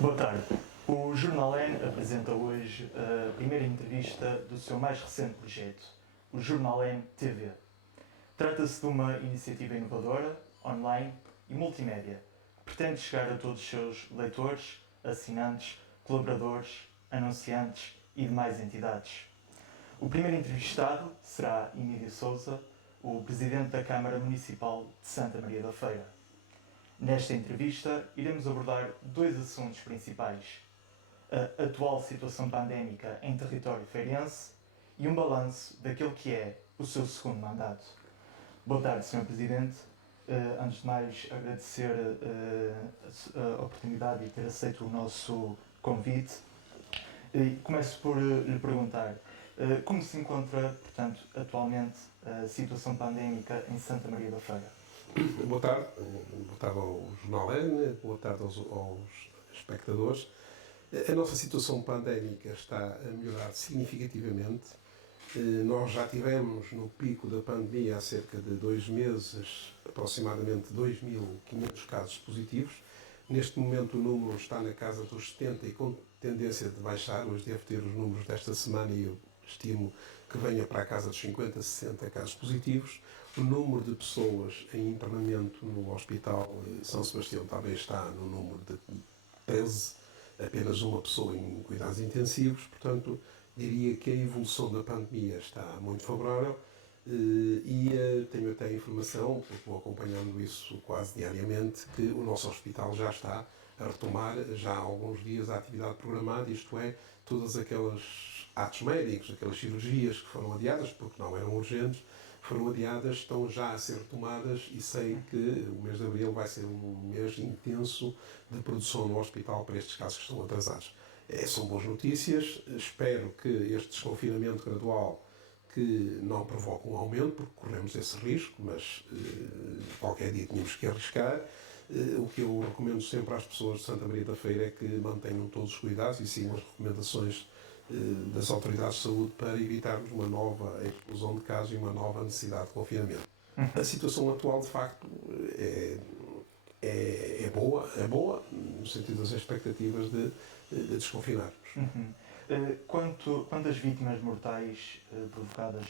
Boa tarde. O Jornal N apresenta hoje a primeira entrevista do seu mais recente projeto, o Jornal N TV. Trata-se de uma iniciativa inovadora, online e multimédia, que pretende chegar a todos os seus leitores, assinantes, colaboradores, anunciantes e demais entidades. O primeiro entrevistado será Emílio Sousa, o Presidente da Câmara Municipal de Santa Maria da Feira. Nesta entrevista, iremos abordar dois assuntos principais: a atual situação pandémica em território feirense e um balanço daquele que é o seu segundo mandato. Boa tarde, Sr. Presidente. Antes de mais, agradecer a oportunidade de ter aceito o nosso convite. Começo por lhe perguntar como se encontra, portanto, atualmente a situação pandémica em Santa Maria da Feira. Boa tarde ao Jornal N, boa tarde aos espectadores. A nossa situação pandémica está a melhorar significativamente. Nós já tivemos no pico da pandemia há cerca de 2 meses, aproximadamente 2.500 casos positivos. Neste momento o número está na casa dos 70 e com tendência de baixar. Hoje devo ter os números desta semana e eu estimo que venha para a casa dos 50, 60 casos positivos. O número de pessoas em internamento no Hospital São Sebastião também está no número de 13, apenas uma pessoa em cuidados intensivos. Portanto, diria que a evolução da pandemia está muito favorável e tenho até a informação, porque vou acompanhando isso quase diariamente, que o nosso hospital já está a retomar já há alguns dias a atividade programada, isto é, todas aquelas atos médicos, aquelas cirurgias que foram adiadas porque não eram urgentes, foram adiadas, estão já a ser retomadas e sei que o mês de abril vai ser um mês intenso de produção no hospital para estes casos que estão atrasados. São boas notícias, espero que este desconfinamento gradual que não provoque um aumento, porque corremos esse risco, mas qualquer dia tínhamos que arriscar. O que eu recomendo sempre às pessoas de Santa Maria da Feira é que mantenham todos os cuidados e sigam as recomendações das autoridades de saúde para evitarmos uma nova explosão de casos e uma nova necessidade de confinamento. A situação atual, de facto, é boa no sentido das expectativas de desconfinarmos. Quantas vítimas mortais provocadas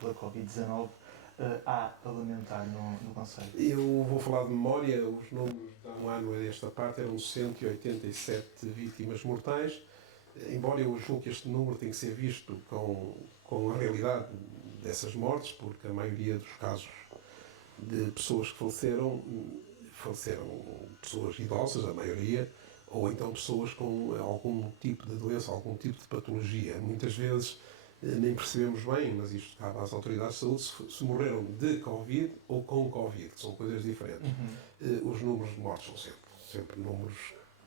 pela Covid-19 há a lamentar no Conselho? Eu vou falar de memória, os números de há um ano a esta parte eram 187 vítimas mortais. Embora eu julgue que este número tem que ser visto com a realidade dessas mortes, porque a maioria dos casos de pessoas que faleceram pessoas idosas, a maioria, ou então pessoas com algum tipo de doença, algum tipo de patologia. Muitas vezes nem percebemos bem, mas isto cabe às autoridades de saúde, se morreram de Covid ou com Covid, que são coisas diferentes. Os números de mortes são sempre números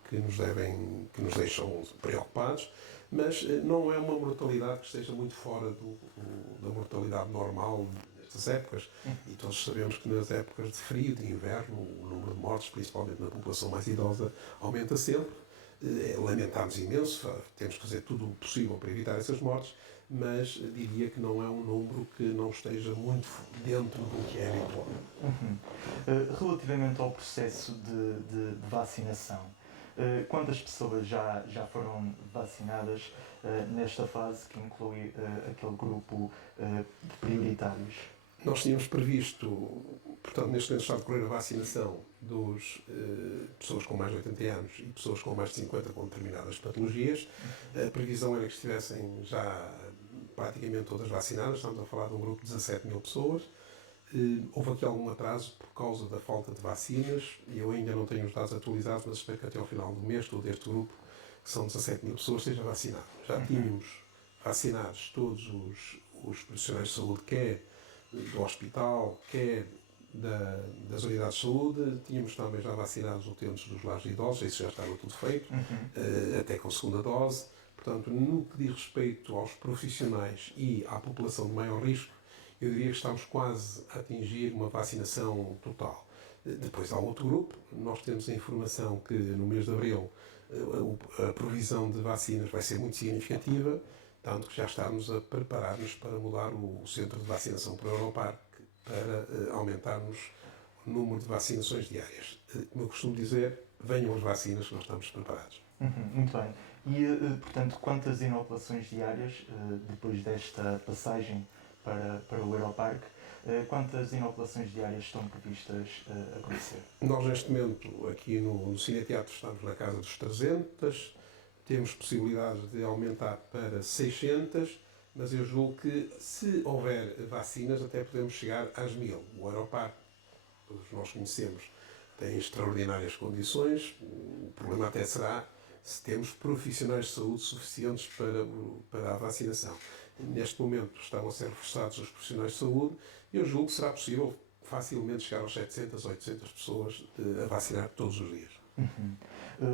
que nos deixam preocupados, mas não é uma mortalidade que esteja muito fora da mortalidade normal nestas épocas. E todos sabemos que nas épocas de frio, de inverno, o número de mortes, principalmente na população mais idosa, aumenta sempre. Lamentamos imenso, temos que fazer tudo o possível para evitar essas mortes, mas diria que não é um número que não esteja muito dentro do que é habitual. Relativamente ao processo de vacinação, quantas pessoas já foram vacinadas nesta fase que inclui aquele grupo de prioritários? Nós tínhamos previsto, portanto, neste momento está a decorrer a vacinação dos pessoas com mais de 80 anos e pessoas com mais de 50 com determinadas patologias. A previsão era que estivessem já praticamente todas vacinadas, estamos a falar de um grupo de 17 mil pessoas. Houve aqui algum atraso por causa da falta de vacinas e eu ainda não tenho os dados atualizados, mas espero que até ao final do mês todo este grupo, que são 17 mil pessoas, esteja vacinado. Já tínhamos vacinados todos os profissionais de saúde, quer do hospital, quer das unidades de saúde. Tínhamos também já vacinado os utentes dos lares de idosos, isso já estava tudo feito, até com segunda dose. Portanto, no que diz respeito aos profissionais e à população de maior risco, eu diria que estamos quase a atingir uma vacinação total. Depois há outro grupo, nós temos a informação que no mês de abril a provisão de vacinas vai ser muito significativa, tanto que já estamos a preparar-nos para mudar o centro de vacinação para o Europarque, para aumentarmos o número de vacinações diárias. Como eu costumo dizer, venham as vacinas que nós estamos preparados. Muito bem. E, portanto, quantas inoculações diárias, depois desta passagem para o Europarque, quantas inoculações diárias estão previstas a acontecer? Nós, neste momento, aqui no Cineteatro, estamos na casa dos 300, temos possibilidade de aumentar para 600, mas eu julgo que, se houver vacinas, até podemos chegar às 1000. O Europarque, todos nós conhecemos, tem extraordinárias condições. O problema até será se temos profissionais de saúde suficientes para a vacinação. Neste momento estão a ser reforçados os profissionais de saúde e eu julgo que será possível facilmente chegar aos 700, 800 pessoas a vacinar todos os dias.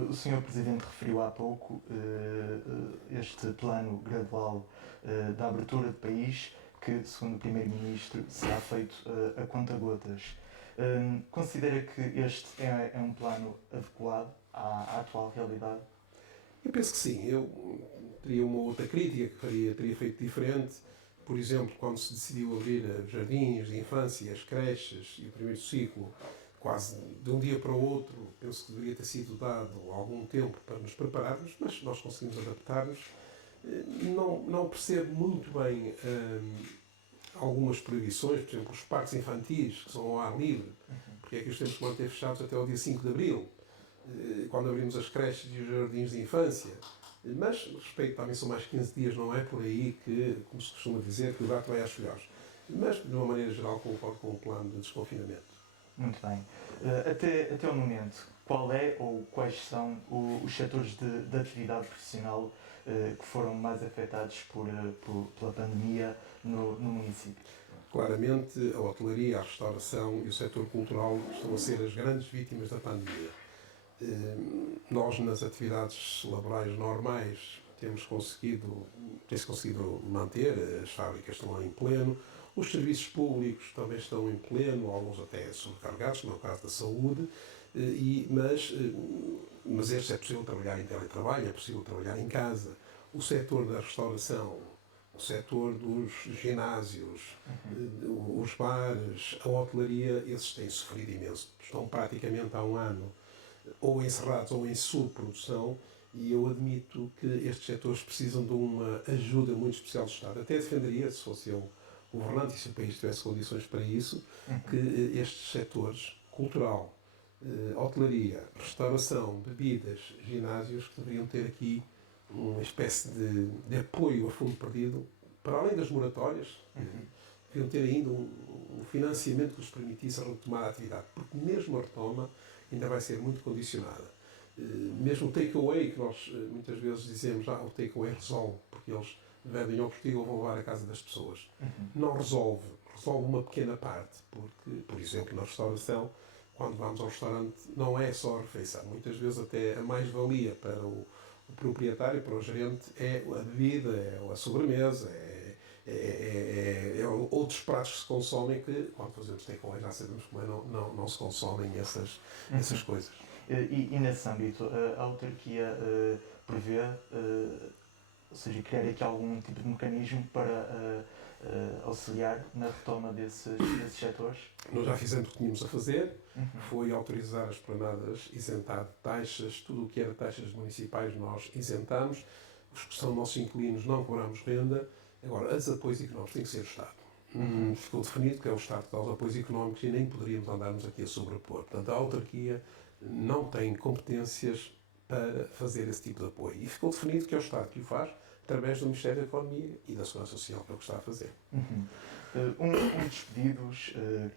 O Sr. Presidente referiu há pouco este plano gradual da abertura do país, que, segundo o Primeiro-Ministro, será feito a conta-gotas. Considera que este é um plano adequado à atual realidade? Eu penso que sim. Eu teria uma outra crítica que teria feito diferente. Por exemplo, quando se decidiu abrir jardins de infância, as creches e o primeiro ciclo, quase de um dia para o outro, penso que deveria ter sido dado algum tempo para nos prepararmos, mas nós conseguimos adaptar-nos. Não percebo muito bem algumas proibições, por exemplo, os parques infantis, que são ao ar livre, porque é que os temos que manter fechados até ao dia 5 de abril, quando abrimos as creches e os jardins de infância. Mas, respeito, também são mais 15 dias, não é por aí que, como se costuma dizer, que o gato vai às filhores. Mas, de uma maneira geral, concordo com o plano de desconfinamento. Muito bem. Até o momento, qual é ou quais são os setores de atividade profissional que foram mais afetados pela pandemia no município? Claramente, a hotelaria, a restauração e o setor cultural estão a ser as grandes vítimas da pandemia. Nós, nas atividades laborais normais, tem-se conseguido manter, as fábricas estão em pleno, os serviços públicos também estão em pleno, alguns até sobrecarregados, como é o caso da saúde, mas este é possível trabalhar em teletrabalho, é possível trabalhar em casa. O setor da restauração, o setor dos ginásios, os bares, a hotelaria, esses têm sofrido imenso. Estão praticamente há um ano ou encerrados ou em subprodução, e eu admito que estes setores precisam de uma ajuda muito especial do Estado. Até defenderia, se fosse eu governante e se o país tivesse condições para isso, que estes setores, cultural, hotelaria, restauração, bebidas, ginásios, que deveriam ter aqui uma espécie de apoio a fundo perdido, para além das moratórias, deveriam ter ainda um financiamento que lhes permitisse retomar a atividade, porque mesmo a retoma ainda vai ser muito condicionada. Mesmo o takeaway, que nós muitas vezes dizemos, o takeaway resolve, porque eles vendem ao postigo ou vão levar à casa das pessoas. Não resolve uma pequena parte, porque, por exemplo, na restauração, quando vamos ao restaurante, não é só a refeição. Muitas vezes até a mais-valia para o proprietário, para o gerente, é a bebida, é a sobremesa, é outros pratos que se consomem que, quando fazemos takeaway, já sabemos como não se consomem essas coisas. E nesse âmbito, a autarquia prevê, ou seja, criar aqui algum tipo de mecanismo para auxiliar na retoma desses setores? Nós já fizemos o que tínhamos a fazer, foi autorizar as planadas, isentar de taxas, tudo o que era taxas municipais nós isentamos, os que são nossos inquilinos não cobramos renda. Agora, os apoios económicos têm que ser o Estado. Ficou definido que é o Estado que dá os apoios económicos e nem poderíamos andarmos aqui a sobrepor. Portanto, a autarquia não tem competências para fazer esse tipo de apoio. E ficou definido que é o Estado que o faz, através do Ministério da Economia e da Segurança Social, que é o que está a fazer. Um dos pedidos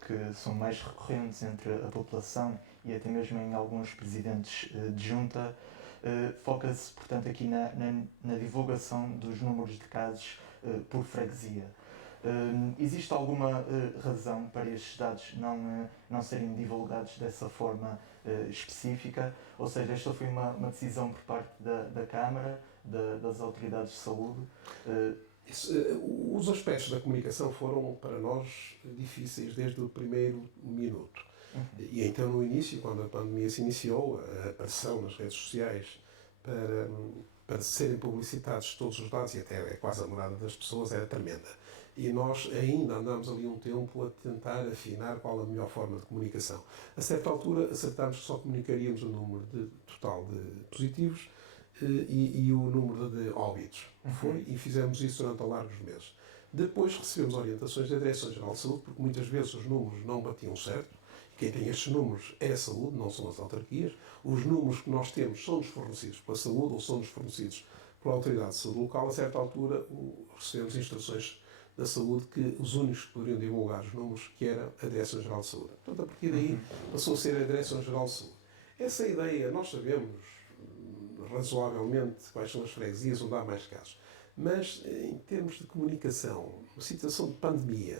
que são mais recorrentes entre a população e até mesmo em alguns presidentes de junta foca-se, portanto, aqui na divulgação dos números de casos por freguesia. Existe alguma razão para estes dados não serem divulgados dessa forma específica? Ou seja, esta foi uma decisão por parte da Câmara, das autoridades de saúde? Os aspectos da comunicação foram, para nós, difíceis desde o primeiro minuto. E então, no início, quando a pandemia se iniciou, a pressão nas redes sociais para serem publicitados todos os dados, e até quase a morada das pessoas, era tremenda. E nós ainda andamos ali um tempo a tentar afinar qual a melhor forma de comunicação. A certa altura, acertámos que só comunicaríamos o número total de positivos e o número de óbitos. E fizemos isso durante largos meses. Depois recebemos orientações da Direção-Geral de Saúde, porque muitas vezes os números não batiam certo. Quem tem estes números é a saúde, não são as autarquias. Os números que nós temos são-nos fornecidos pela saúde ou são-nos fornecidos pela Autoridade de Saúde Local. A certa altura recebemos instruções da saúde que os únicos que poderiam divulgar os números que era a Direção-Geral de Saúde. Portanto, a partir daí passou a ser a Direção-Geral de Saúde. Essa ideia, nós sabemos razoavelmente quais são as freguesias onde há mais casos. Mas, em termos de comunicação, uma situação de pandemia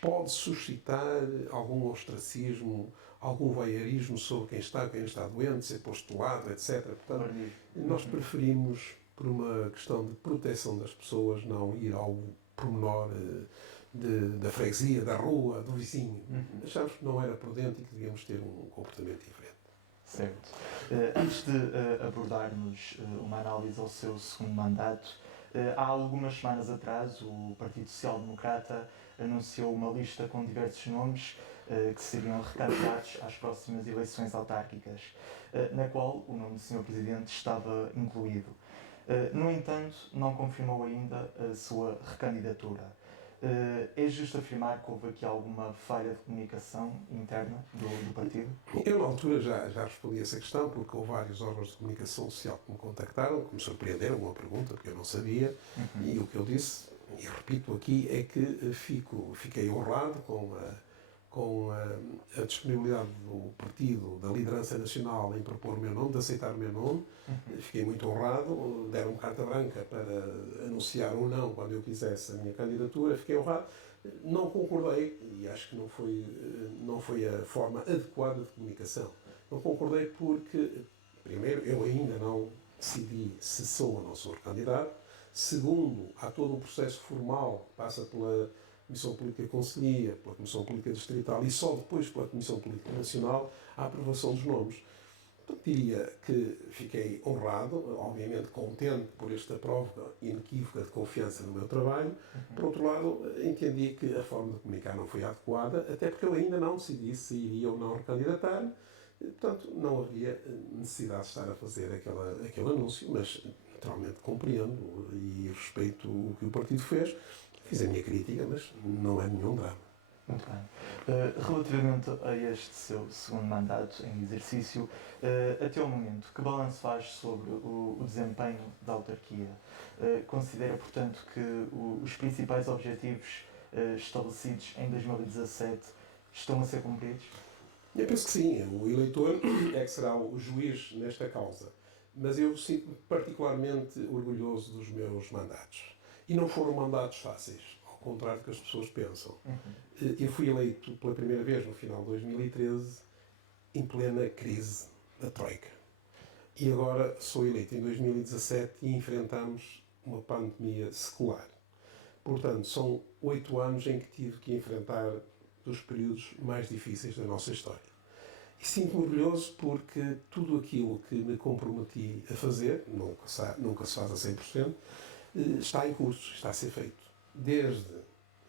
pode suscitar algum ostracismo, algum voyeurismo sobre quem está doente, ser posto de lado, etc. Portanto, nós preferimos, por uma questão de proteção das pessoas, não ir ao pormenor da freguesia, da rua, do vizinho. Achámos que não era prudente e que devíamos ter um comportamento diferente. Certo. Antes de abordarmos uma análise ao seu segundo mandato, há algumas semanas atrás o Partido Social Democrata anunciou uma lista com diversos nomes que seriam recandidatos às próximas eleições autárquicas, na qual o nome do Sr. Presidente estava incluído. No entanto, não confirmou ainda a sua recandidatura. É justo afirmar que houve aqui alguma falha de comunicação interna do partido? Eu, na altura, já respondi a essa questão, porque houve vários órgãos de comunicação social que me contactaram, que me surpreenderam com a pergunta, porque eu não sabia, e o que eu disse, e repito aqui, é que fiquei honrado com a disponibilidade do partido, da liderança nacional, em propor o meu nome, de aceitar o meu nome. Fiquei muito honrado, deram-me carta branca para anunciar ou não, quando eu quisesse, a minha candidatura. Fiquei honrado. Não concordei, e acho que não foi a forma adequada de comunicação. Não concordei porque, primeiro, eu ainda não decidi se sou ou não sou candidato. Segundo, há todo um processo formal que passa pela Comissão Política Conselhia, pela Comissão Política Distrital e só depois pela Comissão Política Nacional a aprovação dos nomes. Portanto, diria que fiquei honrado, obviamente contente por esta prova inequívoca de confiança no meu trabalho. Por outro lado, entendi que a forma de comunicar não foi adequada, até porque eu ainda não decidi se iria ou não recandidatar. Portanto, não havia necessidade de estar a fazer aquele anúncio, mas naturalmente compreendo e respeito o que o partido fez. Fiz a minha crítica, mas não é nenhum drama. Muito bem. Relativamente a este seu segundo mandato em exercício, até o momento, que balanço faz sobre o desempenho da autarquia? Considera, portanto, que os principais objetivos estabelecidos em 2017 estão a ser cumpridos? Eu penso que sim. O eleitor é que será o juiz nesta causa. Mas eu sinto-me particularmente orgulhoso dos meus mandatos. E não foram mandatos fáceis, ao contrário do que as pessoas pensam. Eu fui eleito pela primeira vez no final de 2013, em plena crise da Troika. E agora sou eleito em 2017 e enfrentamos uma pandemia secular. Portanto, são 8 anos em que tive que enfrentar dos períodos mais difíceis da nossa história. E sinto-me orgulhoso porque tudo aquilo que me comprometi a fazer, nunca se faz a 100%, está em curso, está a ser feito. Desde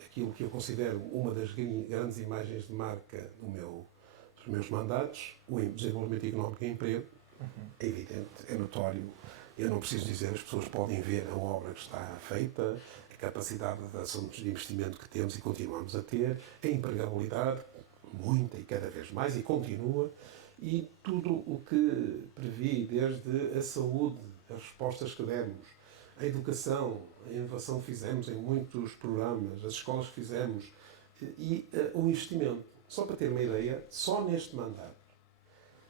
aquilo que eu considero uma das grandes imagens de marca dos meus mandatos, o desenvolvimento económico e emprego, é evidente, é notório. Eu não preciso dizer, as pessoas podem ver a obra que está feita, a capacidade de assuntos de investimento que temos e continuamos a ter, a empregabilidade, muita e cada vez mais, e continua, e tudo o que previ, desde a saúde, as respostas que demos, a educação, a inovação que fizemos em muitos programas, as escolas que fizemos e o investimento. Só para ter uma ideia, só neste mandato,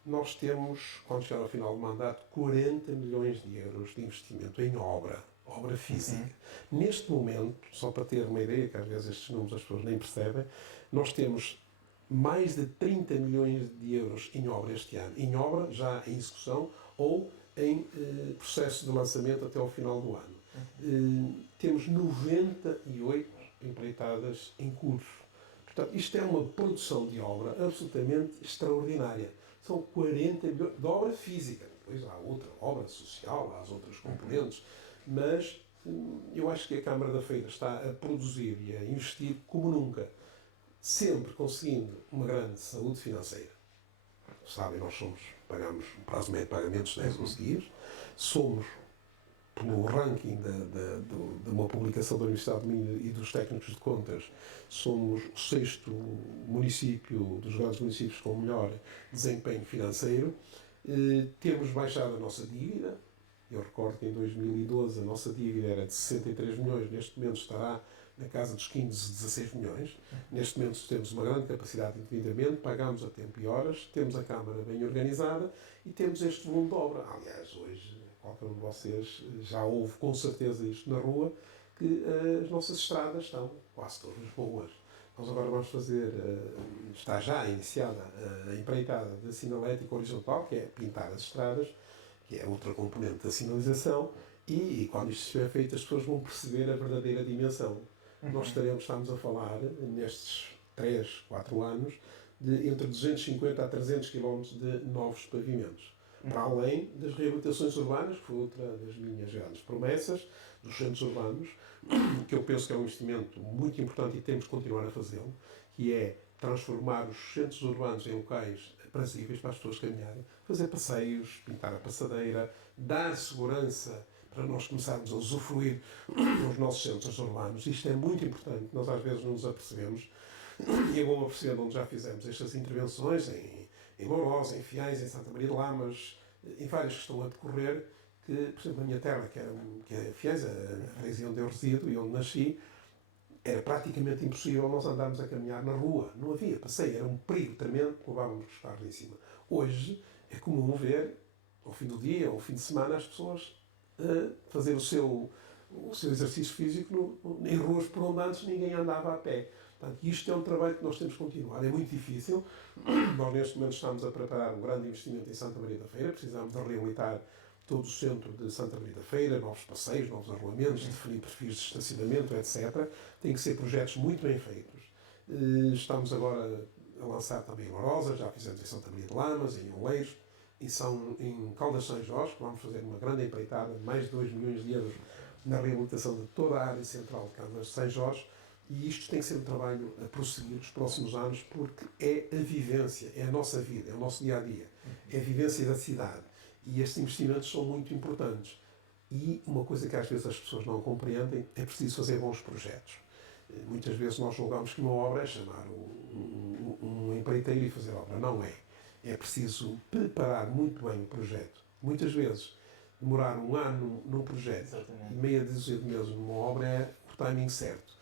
nós temos, quando chegar ao final do mandato, 40 milhões de euros de investimento em obra. obra física. Neste momento, só para ter uma ideia, que às vezes estes números as pessoas nem percebem, nós temos mais de 30 milhões de euros em obra este ano. Em obra, já em execução ou em processo de lançamento até ao final do ano. Temos 98 empreitadas em curso. Portanto, isto é uma produção de obra absolutamente extraordinária. São 40 milhões de obra física. Depois há outra obra social, há as outras componentes, mas eu acho que a Câmara da Feira está a produzir e a investir como nunca, sempre conseguindo uma grande saúde financeira. Sabem, nós pagamos um prazo médio de pagamentos de 10 ou 11 dias, somos, pelo ranking de uma publicação da Universidade de Minho e dos técnicos de contas, somos o 6º município dos grandes municípios com o melhor desempenho financeiro. Temos baixado a nossa dívida. Eu recordo que em 2012 a nossa dívida era de 63 milhões, neste momento estará na casa dos 15, 16 milhões. Neste momento temos uma grande capacidade de endividamento, pagamos a tempo e horas, temos a Câmara bem organizada e temos este volume de obra. Aliás, hoje, qualquer um de vocês já ouve com certeza isto na rua, que as nossas estradas estão quase todas boas. Nós agora vamos fazer, está já iniciada a empreitada da sinalética horizontal, que é pintar as estradas, que é outra componente da sinalização, e quando isto estiver feito as pessoas vão perceber a verdadeira dimensão. Nós estamos a falar, nestes 3, 4 anos, de entre 250 a 300 km de novos pavimentos. Para além das reabilitações urbanas, que foi outra das minhas grandes promessas, dos centros urbanos, que eu penso que é um investimento muito importante e temos que continuar a fazê-lo, que é transformar os centros urbanos em locais aprazíveis para as pessoas caminharem, fazer passeios, pintar a passadeira, dar segurança para nós começarmos a usufruir dos nossos centros urbanos. Isto é muito importante, nós às vezes não nos apercebemos, e é bom aperceber onde já fizemos estas intervenções, em Lourosa, em Fiães, em Santa Maria de Lamas, em várias que estão a decorrer, que, por exemplo, a minha terra, que é Fiães, a região onde eu resido e onde nasci, era praticamente impossível nós andarmos a caminhar na rua. Não havia passeio, era um perigo tremendo, levávamos os carros em cima. Hoje é comum ver, ao fim do dia, ao fim de semana, as pessoas fazer o seu exercício físico em ruas por onde antes ninguém andava a pé. Portanto, isto é um trabalho que nós temos que continuar. É muito difícil. Nós, neste momento, estamos a preparar um grande investimento em Santa Maria da Feira. Precisamos de reabilitar todo o centro de Santa Maria da Feira, novos passeios, novos arruamentos, definir perfis de estacionamento, etc. Tem que ser projetos muito bem feitos. Estamos agora a lançar também em Lourosa, já fizemos em Santa Maria de Lamas, em Oleiros, em Caldas de São Jorge, que vamos fazer uma grande empreitada de mais de 2 milhões de euros na reabilitação de toda a área central de Caldas de São Jorge. E isto tem que ser um trabalho a prosseguir nos próximos anos, porque é a vivência, é a nossa vida, é o nosso dia-a-dia, é a vivência da cidade. E estes investimentos são muito importantes. E uma coisa que às vezes as pessoas não compreendem, é preciso fazer bons projetos. Muitas vezes nós julgamos que uma obra é chamar um empreiteiro e fazer obra. Não é. É preciso preparar muito bem o projeto. Muitas vezes, demorar um ano num projeto e meia dúzia de meses numa obra é o timing certo.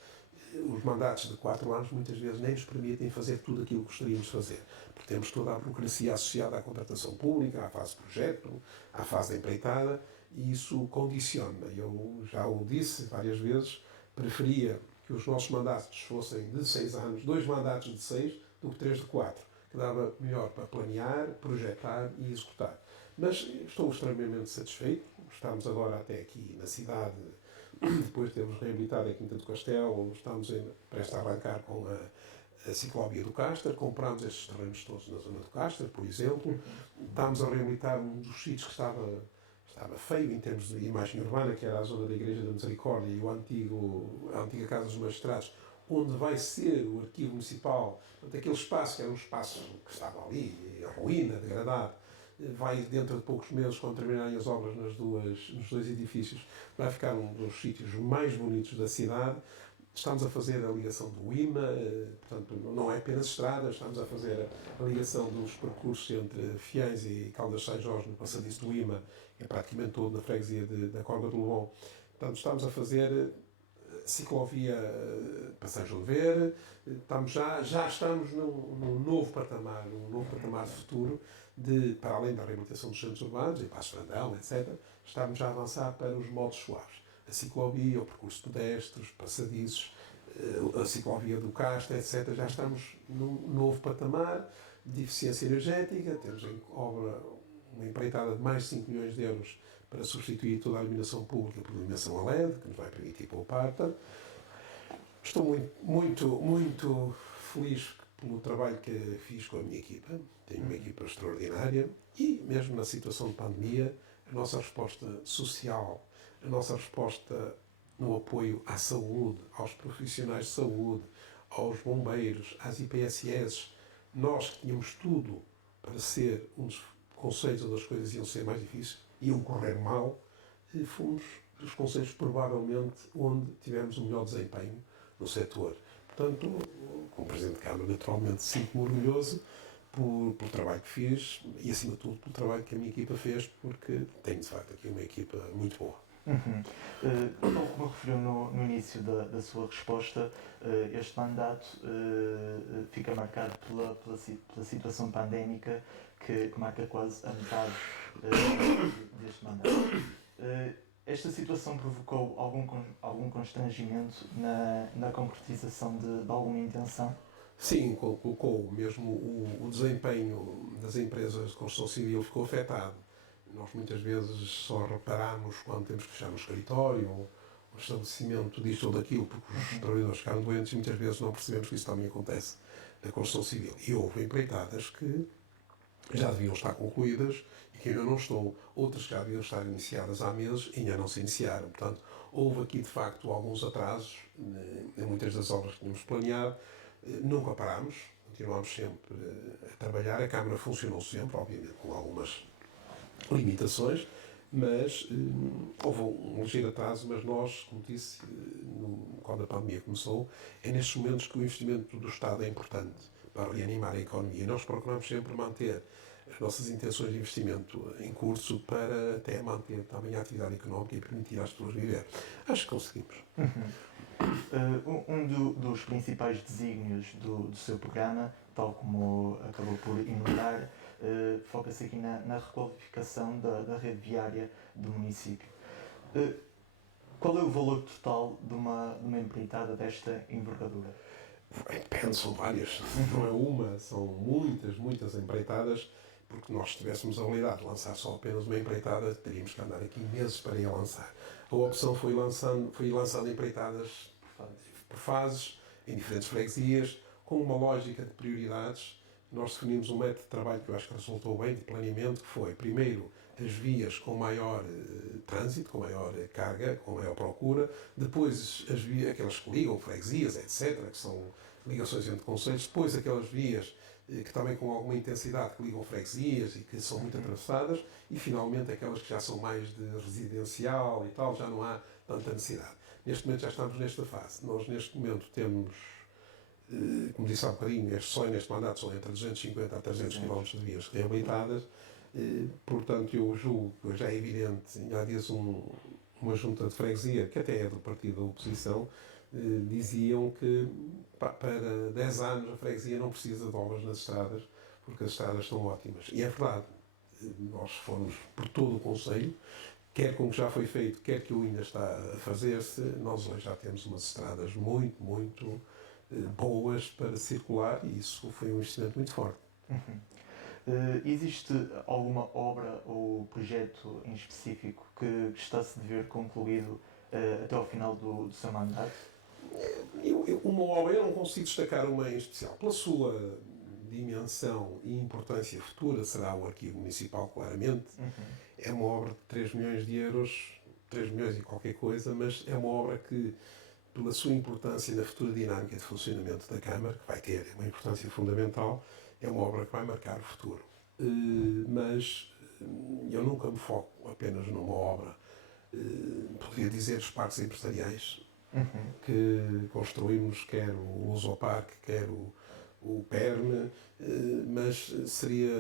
Os mandatos de 4 anos muitas vezes nem nos permitem fazer tudo aquilo que gostaríamos de fazer, porque temos toda a burocracia associada à contratação pública, à fase de projeto, à fase da empreitada, e isso condiciona. Eu já o disse várias vezes, preferia que os nossos mandatos fossem de 6 anos, 2 mandatos de 6, do que 3 de 4, que dava melhor para planear, projetar e executar. Mas estou extremamente satisfeito. Estamos agora até aqui na cidade. Depois de termos reabilitado a Quinta do Castelo, estamos prestes a arrancar com a ciclovia do Castro, compramos estes terrenos todos na zona do Castro, por exemplo. Estamos a reabilitar um dos sítios que estava feio em termos de imagem urbana, que era a zona da Igreja da Misericórdia e a antiga Casa dos Magistrados, onde vai ser o arquivo municipal. Portanto, aquele espaço, que era um espaço que estava ali, a ruína, degradado, vai, dentro de poucos meses, quando terminarem as obras nos 2 edifícios, vai ficar um dos sítios mais bonitos da cidade. Estamos a fazer a ligação do IMA, portanto, não é apenas estradas, estamos a fazer a ligação dos percursos entre Fiães e Caldas de São Jorge, no passadiço do IMA, que é praticamente todo na freguesia da Córdoba do Lobão. Portanto, estamos a fazer ciclovia para São João de Ver, já estamos num novo patamar de futuro, para além da reabilitação dos centros urbanos, e Passo Brandão, etc., estamos já a avançar para os modos suaves. a ciclovia, o percurso pedestres, passadizos, a ciclovia do Castro, etc. Já estamos num novo patamar de eficiência energética, temos em obra uma empreitada de mais de 5 milhões de euros para substituir toda a iluminação pública por iluminação a LED, que nos vai permitir poupar. Estou muito feliz pelo trabalho que fiz com a minha equipa. Tenho uma equipa extraordinária e, mesmo na situação de pandemia, a nossa resposta social, a nossa resposta no apoio à saúde, aos profissionais de saúde, aos bombeiros, às IPSS, nós que tínhamos tudo para ser um dos conselhos onde as coisas iam ser mais difíceis, iam correr mal, fomos dos conselhos provavelmente onde tivemos o melhor desempenho no setor. Portanto, como Presidente de Câmara, naturalmente sinto-me orgulhoso pelo trabalho que fiz e, acima de tudo, pelo trabalho que a minha equipa fez, porque tenho, de facto, aqui uma equipa muito boa. Como referiu no início da sua resposta, este mandato fica marcado pela situação pandémica que marca quase a metade deste mandato. Esta situação provocou algum constrangimento na concretização de alguma intenção? Sim, colocou mesmo o desempenho das empresas de construção civil ficou afetado. Nós muitas vezes só reparamos quando temos que fechar um escritório ou um estabelecimento disto ou daquilo, porque os trabalhadores ficaram doentes e muitas vezes não percebemos que isso também acontece na construção civil. E houve empreitadas que já deviam estar concluídas e que ainda não estão, outras que já deviam estar iniciadas há meses e ainda não se iniciaram. Portanto, houve aqui de facto alguns atrasos em muitas das obras que tínhamos planeado. Nunca parámos, continuámos sempre a trabalhar. A Câmara funcionou sempre, obviamente com algumas limitações, mas houve um ligeiro atraso, mas nós, como disse, quando a pandemia começou, é nestes momentos que o investimento do Estado é importante para reanimar a economia. E nós procuramos sempre manter as nossas intenções de investimento em curso para até manter também a atividade económica e permitir às pessoas viver. Acho que conseguimos. Dos principais desígnios do seu programa, tal como acabou por enumerar, foca-se aqui na requalificação da rede viária do município. Qual é o valor total de uma empreitada desta envergadura? Depende, são várias. Não é uma, são muitas empreitadas, porque nós, se tivéssemos a habilidade de lançar só apenas uma empreitada, teríamos que andar aqui meses para ir a lançar. A opção foi lançando empreitadas por fases, em diferentes freguesias, com uma lógica de prioridades. Nós definimos um método de trabalho que eu acho que resultou bem, de planeamento, que foi, primeiro, as vias com maior trânsito, com maior carga, com maior procura, depois as vias, aquelas que ligam freguesias, etc., que são ligações entre concelhos, depois aquelas vias que também com alguma intensidade que ligam freguesias e que são muito atravessadas, e finalmente aquelas que já são mais de residencial e tal, já não há tanta necessidade. Neste momento já estamos nesta fase. Nós neste momento temos, como disse há bocadinho, só neste mandato são entre 250 a 300 km de vias reabilitadas, portanto eu julgo que já é evidente, há dias uma junta de freguesia, que até é do partido da oposição, diziam que para 10 anos a freguesia não precisa de obras nas estradas, porque as estradas estão ótimas. E é verdade, nós fomos por todo o concelho, quer com o que já foi feito, quer que o ainda está a fazer-se, nós hoje já temos umas estradas muito boas para circular e isso foi um investimento muito forte. Existe alguma obra ou projeto em específico que está-se de ver concluído até ao final do seu mandato? Uma obra, eu não consigo destacar uma em especial. Pela sua dimensão e importância futura, será o Arquivo Municipal, claramente. É uma obra de 3 milhões de euros, 3 milhões e qualquer coisa, mas é uma obra que, pela sua importância na futura dinâmica de funcionamento da Câmara, que vai ter uma importância fundamental, é uma obra que vai marcar o futuro. Mas eu nunca me foco apenas numa obra. Poderia dizer os parques empresariais que construímos, quer o Lusoparque, quer o PERM, mas seria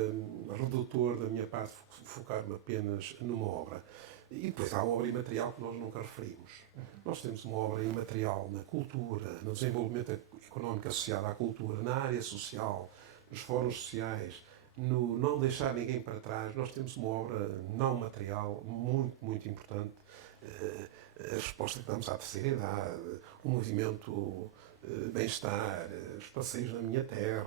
redutor da minha parte focar-me apenas numa obra. E depois há a obra imaterial que nós nunca referimos. Nós temos uma obra imaterial na cultura, no desenvolvimento económico associado à cultura, na área social, nos fóruns sociais, no não deixar ninguém para trás. Nós temos uma obra não material muito importante a resposta que damos à terceira idade, o movimento bem-estar, os passeios na minha terra,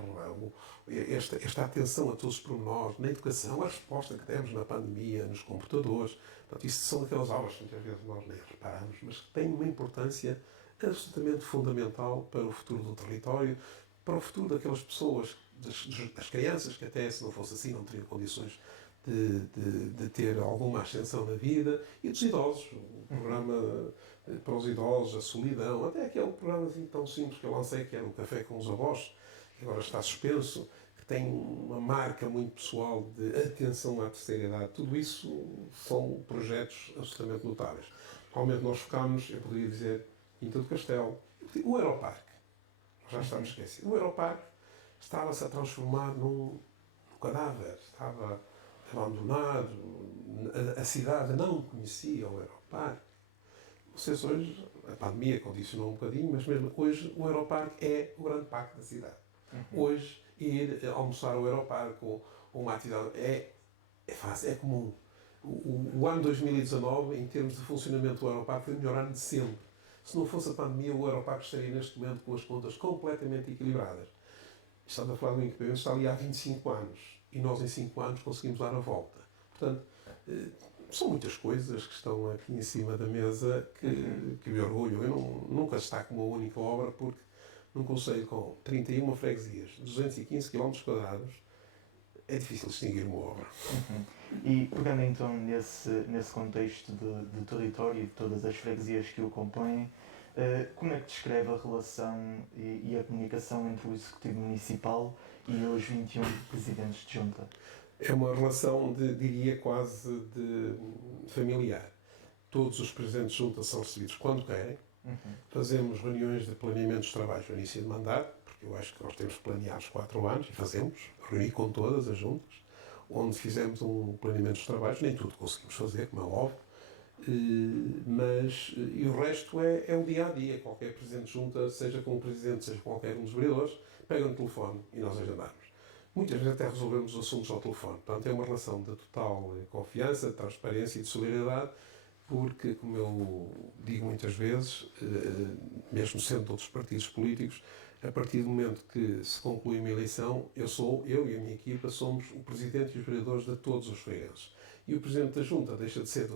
esta atenção a todos os pormenores, na educação, a resposta que demos na pandemia, nos computadores. Portanto, isso são aquelas aulas que muitas vezes nós nem reparamos, mas que têm uma importância absolutamente fundamental para o futuro do território, para o futuro daquelas pessoas, das crianças, que até se não fosse assim não teriam condições de ter alguma ascensão na vida, e dos idosos, o programa para os idosos, a solidão, até aquele programa assim, tão simples que eu lancei, que era o Café com os Avós, que agora está suspenso, que tem uma marca muito pessoal de atenção à terceira idade. Tudo isso são projetos absolutamente notáveis. Realmente nós focámos, eu poderia dizer, Quinta do Castelo, o Aeroparque, já estamos esquecidos. O Aeroparque estava-se a transformar num cadáver, estava abandonado, a cidade não conhecia o Aeroparque. Vocês hoje, a pandemia condicionou um bocadinho, mas mesmo hoje o Aeroparque é o grande parque da cidade. Hoje, ir almoçar ao Aeroparque ou uma atividade é fácil, é comum. O ano 2019, em termos de funcionamento do Aeroparque, foi o melhor ano de sempre. Se não fosse a pandemia, o Aeroparque estaria neste momento com as contas completamente equilibradas. Estamos a falar de um equipamento que está ali há 25 anos e nós em 5 anos conseguimos dar a volta. Portanto, são muitas coisas que estão aqui em cima da mesa que me orgulham. Eu nunca destaco uma única obra porque num concelho com 31 freguesias, 215 km², é difícil distinguir uma obra. E pegando então nesse contexto de território e de todas as freguesias que o compõem, como é que descreve a relação e a comunicação entre o Executivo Municipal e os 21 presidentes de junta? É uma relação, diria, quase de familiar. Todos os presidentes de junta são recebidos quando querem. Fazemos reuniões de planeamento dos trabalhos no início de mandato, porque eu acho que nós temos que planear os 4 anos, e fazemos, reunir com todas as juntas, onde fizemos um planeamento dos trabalhos, nem tudo conseguimos fazer, como é óbvio, mas e o resto é o dia-a-dia. Qualquer presidente de junta, seja com o presidente, seja com qualquer um dos vereadores, pega no telefone e nós agendamos. Muitas vezes até resolvemos os assuntos ao telefone. Portanto, é uma relação de total confiança, de transparência e de solidariedade, porque, como eu digo muitas vezes, mesmo sendo de outros partidos políticos, a partir do momento que se conclui uma eleição, eu e a minha equipa somos o presidente e os vereadores de todos os fregueses. E o presidente da junta deixa de ser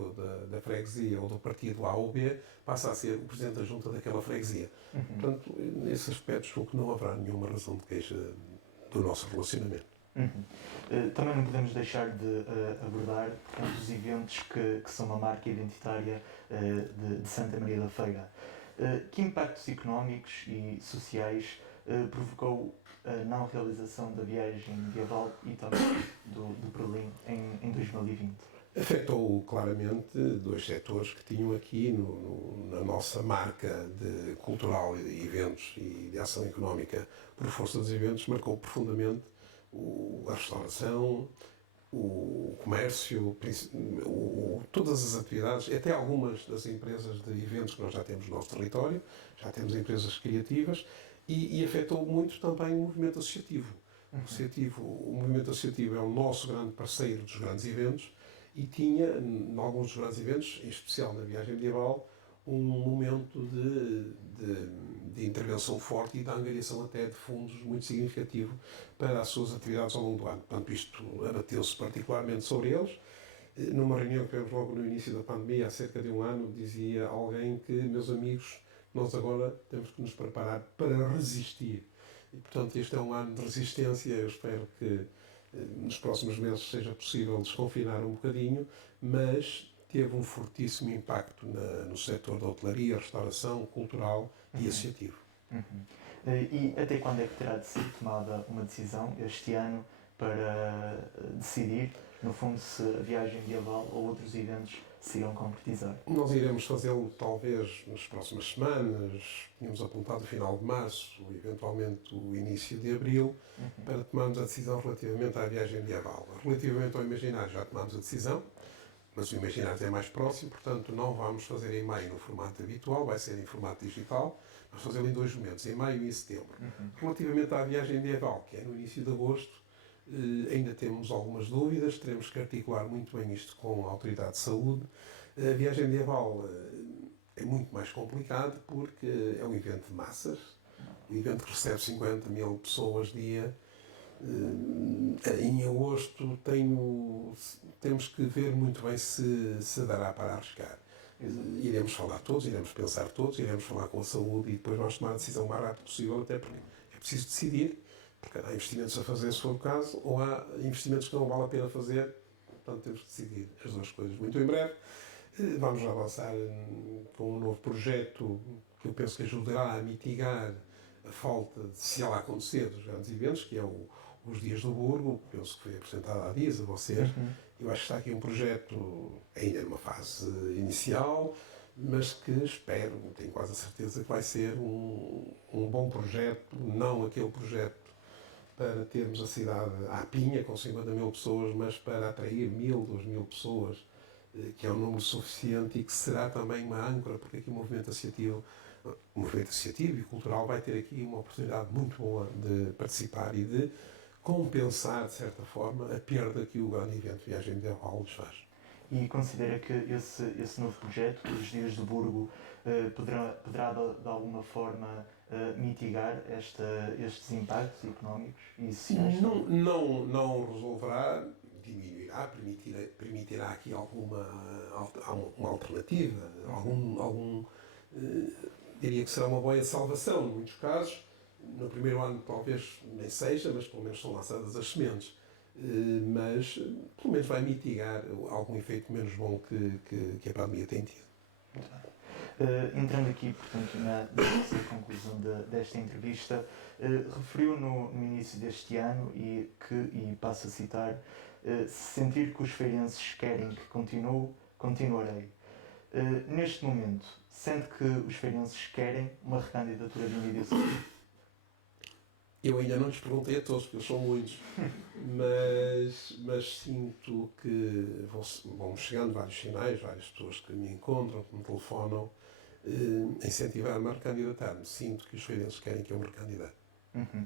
da freguesia ou do partido A ou B, passa a ser o presidente da junta daquela freguesia. Portanto, nesse aspecto, julgo que não haverá nenhuma razão de queixa do nosso relacionamento. Também não podemos deixar de abordar, portanto, os eventos que são uma marca identitária de Santa Maria da Feira. Que impactos económicos e sociais provocou a não realização da viagem medieval e também do Berlim em 2020? Afetou claramente 2 setores que tinham aqui na nossa marca de cultural e eventos e de ação económica por força dos eventos, marcou profundamente a restauração, o comércio, todas as atividades, até algumas das empresas de eventos que nós já temos no nosso território, já temos empresas criativas, e afetou muito também o movimento associativo. O movimento associativo é o nosso grande parceiro dos grandes eventos e tinha, em alguns dos grandes eventos, em especial na viagem medieval, um momento de intervenção forte e de angariação até de fundos muito significativo para as suas atividades ao longo do ano. Portanto, isto abateu-se particularmente sobre eles. Numa reunião que tivemos logo no início da pandemia, há cerca de um ano, dizia alguém que, meus amigos, nós agora temos que nos preparar para resistir. E, portanto, este é um ano de resistência. Eu espero que nos próximos meses seja possível desconfinar um bocadinho, mas teve um fortíssimo impacto no setor da hotelaria, restauração, cultural e associativo. E até quando é que terá de ser tomada uma decisão este ano para decidir, no fundo, se a viagem medieval ou outros eventos se irão concretizar? Nós iremos fazê-lo talvez nas próximas semanas, tínhamos apontado o final de março, eventualmente o início de abril, para tomarmos a decisão relativamente à viagem medieval. Relativamente ao imaginário já tomámos a decisão, mas o imaginário é mais próximo, portanto não vamos fazer em maio no formato habitual, vai ser em formato digital, vamos fazê-lo em 2 momentos, em maio e em setembro. Relativamente à viagem medieval, que é no início de agosto, ainda temos algumas dúvidas, teremos que articular muito bem isto com a Autoridade de Saúde. A viagem medieval é muito mais complicado porque é um evento de massas, um evento que recebe 50 mil pessoas dia. Em agosto temos que ver muito bem se dará para arriscar. Iremos falar todos, iremos pensar todos, iremos falar com a saúde e depois vamos tomar a decisão o mais rápido possível, até porque é preciso decidir, porque há investimentos a fazer se for o caso, ou há investimentos que não vale a pena fazer, portanto temos que decidir as duas coisas muito em breve. Vamos avançar com um novo projeto que eu penso que ajudará a mitigar a falta, se ela acontecer, dos grandes eventos, que é os Dias do Burgo, penso que foi apresentado há dias a vocês. Eu acho que está aqui um projeto ainda numa fase inicial, mas que espero, tenho quase a certeza que vai ser um bom projeto, não aquele projeto para termos a cidade à pinha com 50 mil pessoas, mas para atrair 1.000, 2.000 pessoas, que é um número suficiente e que será também uma âncora, porque aqui o movimento associativo e cultural vai ter aqui uma oportunidade muito boa de participar e de compensar, de certa forma, a perda que o grande evento Viagem de Intervalos faz. E considera que esse novo projeto, os Dias do Burgo, poderá de alguma forma mitigar estes impactos económicos e sociais? Não resolverá, diminuirá, permitirá aqui uma alternativa, diria que será uma boia de salvação, em muitos casos. No primeiro ano talvez nem seja, mas pelo menos são lançadas as sementes. Mas pelo menos vai mitigar algum efeito menos bom que a pandemia tem tido. Entrando aqui, portanto, na conclusão desta entrevista, referiu no início deste ano e passo a citar, se sentir que os feirenses querem que continue, continuarei. Neste momento, sente que os feirenses querem uma recandidatura de Mídia Social? Eu ainda não lhes perguntei a todos, porque eles são muitos, mas sinto que vão chegando vários sinais, várias pessoas que me encontram, que me telefonam, incentivar-me a recandidatar-me. Sinto que os feirenses querem que eu me recandidate.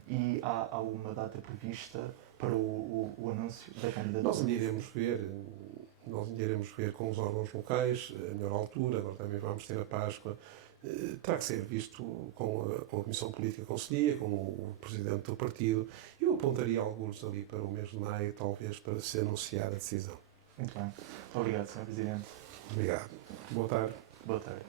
E há uma data prevista para o anúncio da candidatura? Nós iremos ver com os órgãos locais a melhor altura. Agora também vamos ter a Páscoa. Terá que ser visto com a Comissão Política Conselhia, com o Presidente do Partido. Eu apontaria alguns ali para o mês de maio, talvez, para se anunciar a decisão. Muito bem. Obrigado, Sr. Presidente. Obrigado. Boa tarde. Boa tarde.